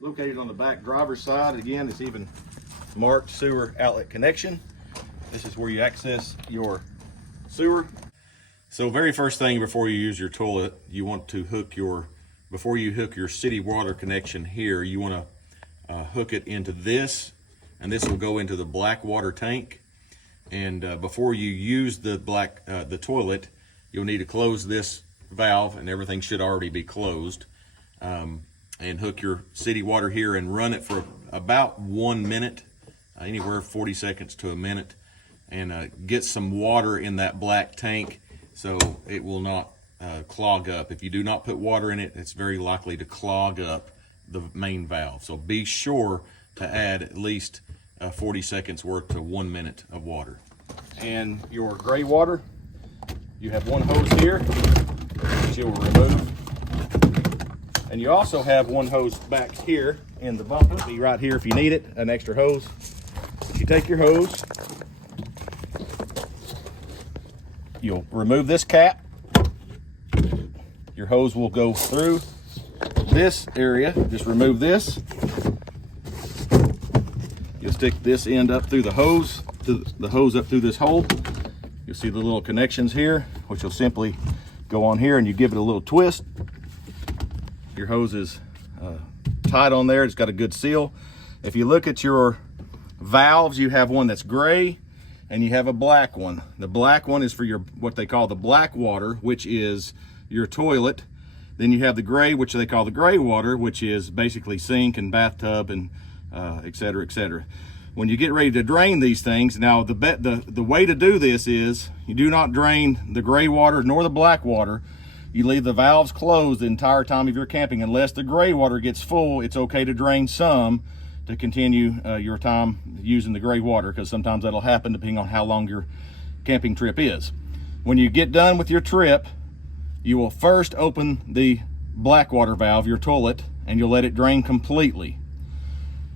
Located on the back driver's side, again, it's even marked sewer outlet connection. This is where you access your sewer. So very first thing before you use your toilet, you want to before you hook your city water connection here, you want to hook it into this, and this will go into the black water tank. And before you use the toilet, you'll need to close this valve, and everything should already be closed. And hook your city water here and run it for about 1 minute, anywhere 40 seconds to a minute, and get some water in that black tank so it will not clog up. If you do not put water in it, it's very likely to clog up the main valve. So be sure to add at least 40 seconds worth to 1 minute of water. And your gray water, you have one hose here that you will remove. And you also have one hose back here in the bumper. It'll be right here if you need it, an extra hose. You take your hose, you'll remove this cap. Your hose will go through this area. Just remove this. You'll stick this end up through the hose up through this hole. You'll see the little connections here, which will simply go on here, and you give it a little twist. Your hose is tight on there. It's got a good seal. If you look at your valves, you have one that's gray and you have a black one. The black one is for your what they call the black water, which is your toilet. Then you have the gray, which they call the gray water, which is basically sink and bathtub and et cetera, et cetera. When you get ready to drain these things, now the way to do this is you do not drain the gray water nor the black water. You leave the valves closed the entire time of your camping. Unless the gray water gets full, it's okay to drain some to continue your time using the gray water, because sometimes that'll happen depending on how long your camping trip is. When you get done with your trip, you will first open the black water valve, your toilet, and you'll let it drain completely.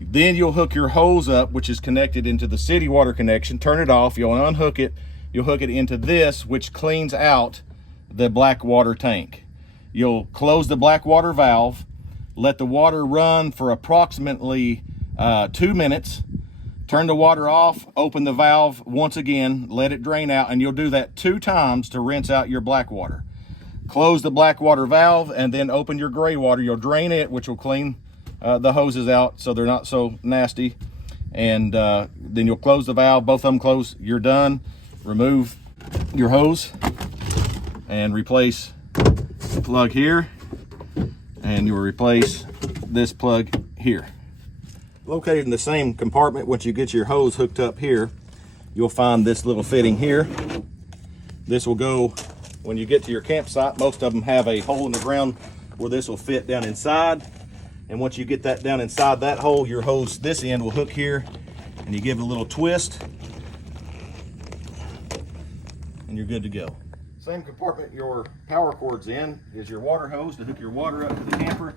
Then you'll hook your hose up, which is connected into the city water connection, turn it off, you'll unhook it, you'll hook it into this, which cleans out the black water tank. You'll close the black water valve, let the water run for approximately 2 minutes, turn the water off, open the valve once again, let it drain out, and you'll do that 2 times to rinse out your black water. Close the black water valve and then open your gray water. You'll drain it, which will clean the hoses out so they're not so nasty. And then you'll close the valve, both of them close, you're done. Remove your hose and replace the plug here, and you'll replace this plug here. Located in the same compartment, once you get your hose hooked up here, you'll find this little fitting here. This will go, when you get to your campsite, most of them have a hole in the ground where this will fit down inside. And once you get that down inside that hole, your hose, this end will hook here, and you give it a little twist, and you're good to go. Same compartment your power cord's in is your water hose to hook your water up to the camper.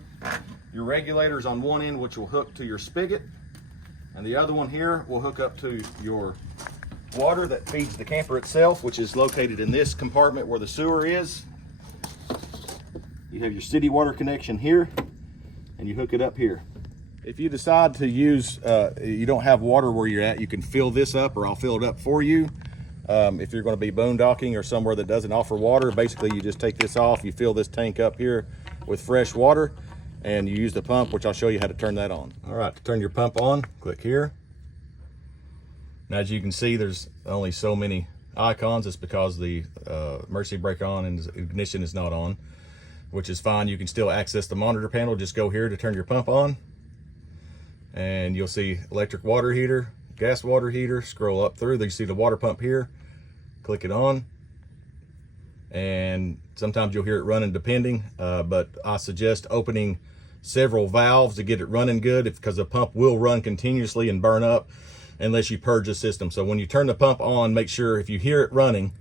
Your regulator's on one end, which will hook to your spigot, and the other one here will hook up to your water that feeds the camper itself, which is located in this compartment where the sewer is. You have your city water connection here, and you hook it up here. If you decide to use, you don't have water where you're at, you can fill this up, or I'll fill it up for you. If you're going to be boondocking or somewhere that doesn't offer water, basically you just take this off, you fill this tank up here with fresh water, and you use the pump, which I'll show you how to turn that on. All right, to turn your pump on, click here. Now, as you can see, there's only so many icons. It's because the emergency brake on and ignition is not on, which is fine. You can still access the monitor panel. Just go here to turn your pump on, and you'll see electric water heater, gas water heater. Scroll up through, you see the water pump here, click it on, and sometimes you'll hear it running depending, but I suggest opening several valves to get it running good, because the pump will run continuously and burn up unless you purge the system. So when you turn the pump on, make sure if you hear it running,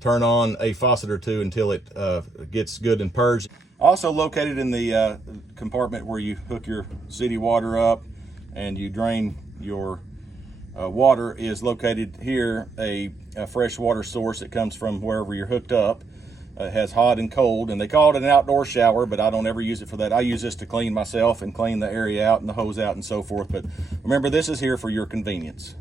turn on a faucet or two until it gets good and purged. Also located in the compartment where you hook your city water up and you drain your water is located here, a fresh water source that comes from wherever you're hooked up. It has hot and cold, and they call it an outdoor shower, but I don't ever use it for that. I use this to clean myself and clean the area out and the hose out and so forth. But remember, this is here for your convenience.